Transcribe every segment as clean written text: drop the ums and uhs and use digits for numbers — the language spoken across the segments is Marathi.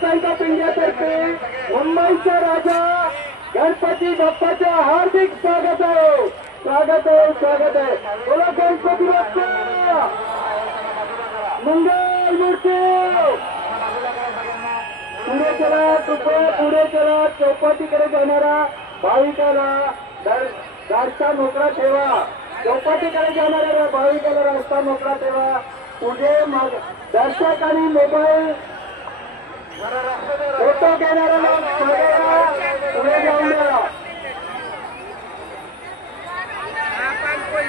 त्यांच्या पिंड्यातर्फे मुंबईचा राजा गणपती बाप्पाच्या हार्दिक स्वागत आहे, स्वागत आहे, स्वागत आहे. बोला गणपती बाप्पा मंगल मूर्ती. पुढे चला, कृपया पुढे चला. चौपाटीकडे जाणारा भाविकाला रस्ता मोकळा ठेवा. चौपाटीकडे जाणाऱ्या भाविकाला रस्ता मोकळा ठेवा. पुढे दर्शक आणि मोबाईल फोटो घेणाऱ्याला पुढे जाऊन द्या.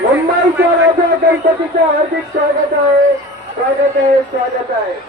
मुंबईच्या राजा गणपतीचं हार्दिक स्वागत आहे, स्वागत आहे, स्वागत आहे.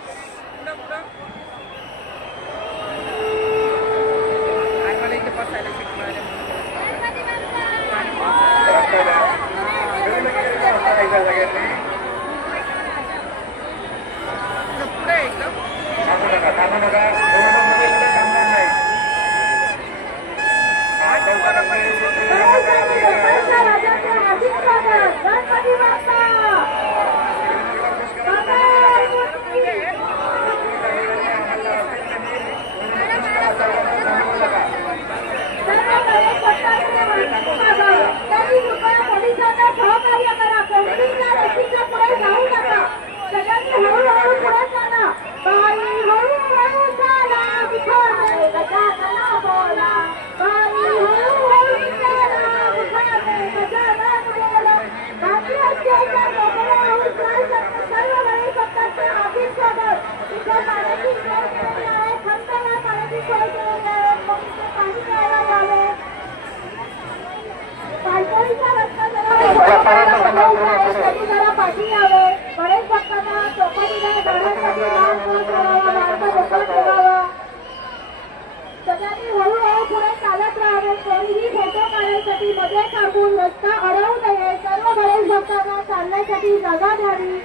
सगळ्यांनी हळूहळू पुढे चालत राहावे. कोणीही फोटो काढण्यासाठी मध्ये टाकून रस्ता अडवू नये. सर्व गणेश भक्तांना चालण्यासाठी जागा द्यावी.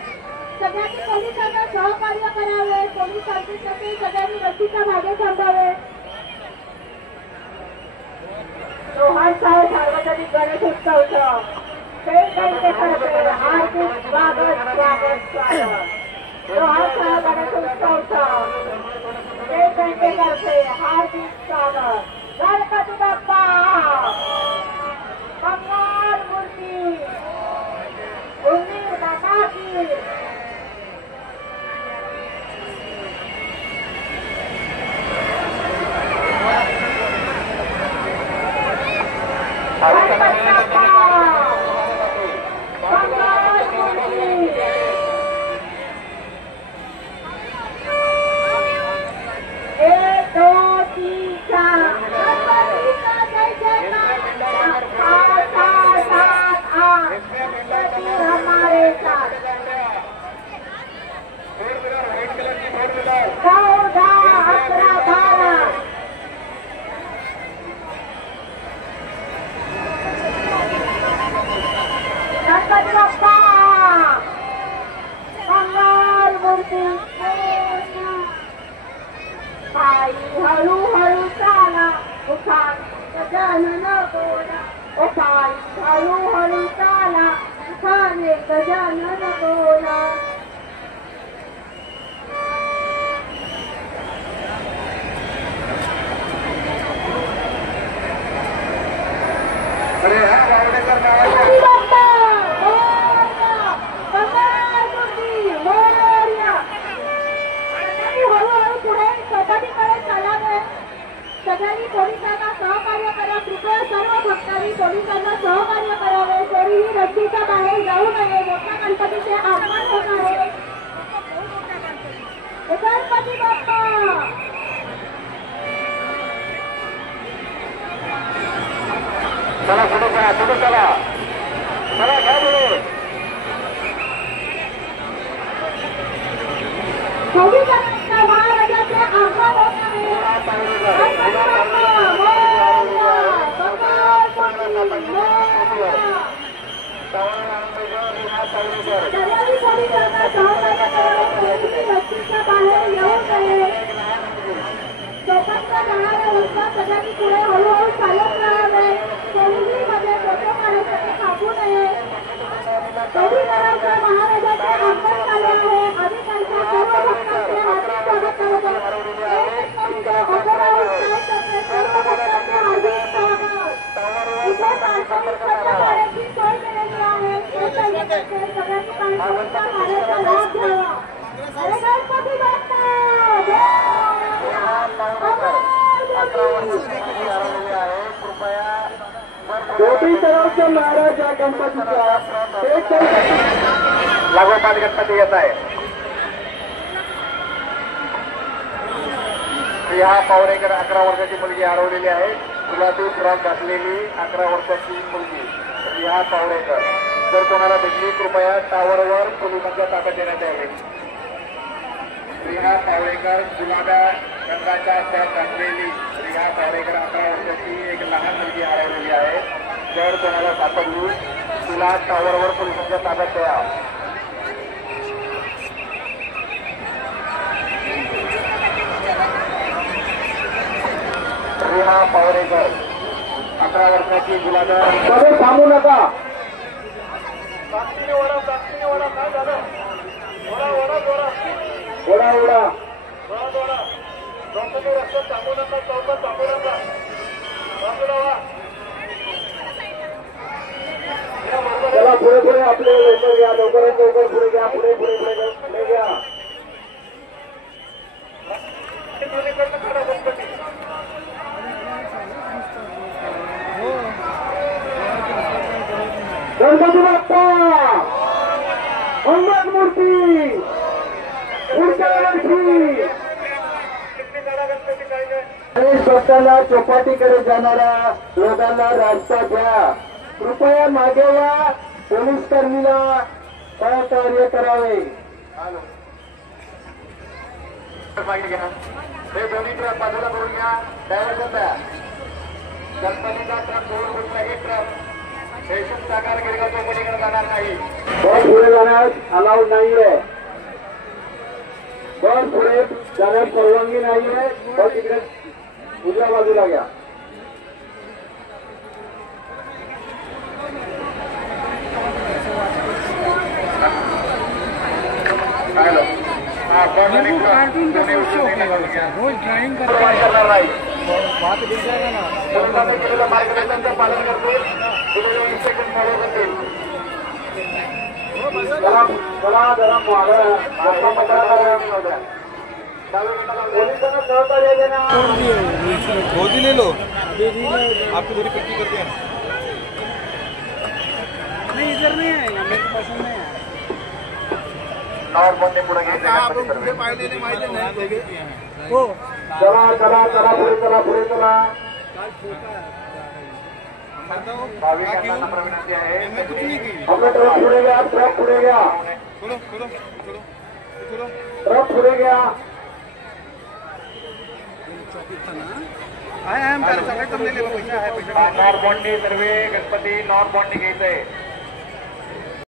सगळ्यांनी पोलिसांना सहकार्य करावे. पोलीस संस्थेसाठी सगळ्यांनी रस्त्याच्या मागे थांबावे. रोहन साहेब सार्वजनिक गणेश उत्सव हार्दिक स्वागत, स्वागत, स्वागत. रोहन साहेब गणेश उत्सव करते हार्दिक स्वागत. गणपती बाप्पा मंगल मूर्ती उन्नीस माता की. हळूहळू चाला उखान गजानन बोला. ओ पायी हळूहळू चाला उखान गजानन बोला. सगळ्यांनी पोलिसांना सहकार्य करा. कृपया सर्व भक्तांनी पोलिसांना सहकार्य करावे. कोणीही रस्त्याच्या बाहेर जाऊ नये. मोठ्या गणपतीचे आगमन होत आहे. गणपती बाप्पा चला, पुढे चला, पुढे चला, चला घ्या पुढे. महाराजाचे आगमन होत आहे. बाहेर येऊ नये. चौकातला जाणारा रस्ता सगळ्यांनी पुढे हळूहळू चालत राहावे. कोणीही मध्ये फोटो काढण्यासाठी थांबू नये. महाराजाच्या आहे सगळ्यांनी कार्यक्रमाचा लाभ घ्यावा. अरे गणपती बाप्पा दोन्ही तरावच्या महाराज या गणपतीचा लागोपाठ गणपती येत आहे. स्नेहा पावरेकर 11 वर्षाची मुलगी हरवलेली आहे. गुलाबी फ्रॉक घातलेली 11 वर्षाची मुलगी स्नेहा पावरेकर. जर कोणाला भेटली कृपया टावरवर पोलिसांच्या ताब्यात देण्यात यावी. स्नेहा पावरेकर गुलाब्या रंगाच्या फ्रॉक घातलेली स्नेहा पावरेकर 11 वर्षाची एक लहान मुलगी हरवलेली आहे. जर कोणाला सापडली तिला टावरवर पोलिसांच्या ताब्यात द्या. स्नेहा पावरेकर 11 वर्षाची गुलाब्या. थांबू नका. काय झालं? ओढा ओढा रस्त्यात थांबू नका. चौकात थांबू नका. चला पुढे पुढे आपले लवकर घ्या. लवकरात लवकर पुढे घ्या. पुढे पुढे पुढे पुढे घ्या. गणपती बाप्पा मंगल मूर्ती पुढच्या वर्षी. गणेश भक्तांना चौपाटीकडे जाणाऱ्या लोकांना रास्ता द्या. कृपया मागे या. पोलीस कर्मीला सहकार्य करावे. हे दोन्ही ट्रक बाजूला करून घ्या. डायव्हर्जन द्या. गणपतीचा ट्रक दोन कुठलाही ट्रक हे शुभसाकार गिरगा चौपाटीकडे जाणार नाही. बस पुढे जाण्यास अलाउड नाहीये. बस पुढे जाण्यास परवानगी नाहीये. बस इकडे उजव्या बाजूला घ्या. करणार नाही. पोलिसांनी केलेल्या मार्गदर्शनाचं पालन करतील. इन्स्ट्रक्शन फॉलो करतील. पोलिसांना सहकार्य देणार. गोदी ले लो. आपकी थोड़ी पट्टी करते हैं. नहीं इधर नहीं आएगा. मेरे को पसंद नहीं आया. और बोलने पुढे घ्यायचे हो चला चला चला पुढे चला पुढे चला. भाविकांना नम्र विनंती आहे. आपलं ट्रक पुढे घ्या. ट्रक पुढे घ्या. ट्रक पुढे घ्या. आहे पैसा आहे. नॉर्थ बॉन्डी सर्वे गणपती नॉर्थ बॉन्डी घ्यायचंय.